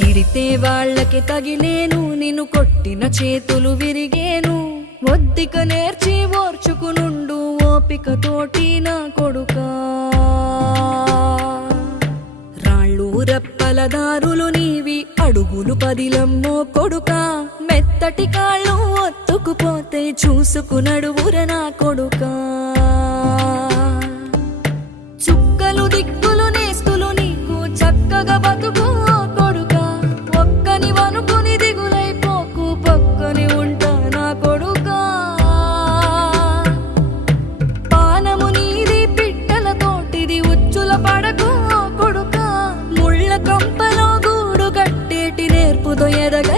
తిడితే వాళ్ళకి తగిలేను, నిన్ను కొట్టిన చేతులు విరిగేను. ఒద్దిక నేర్చి ఓర్చుకునుండు ఓపికతోటి నా కొడుకా. రాళ్ళు రెప్పల దారులు నీవి, అడుగులు పదిలమ్మో కొడుకా. మెత్తటి కాళ్ళు ఒత్తుకుపోతే చూసుకునడువుర నా కొడుకా. చుక్కలు దిక్కులు నేస్తులు నీకు చక్కగా బతుకు కొడుకా. ఒక్కని వనుకుని దిగులైపోకు, పక్కని ఉంటా నా కొడుకా. పానము నీది పిట్టల తోటిది, ఉచ్చుల పడకు కొడుకా. ముళ్ళ కంపలో గూడు కట్టేటి నేర్పుతో ఎదగ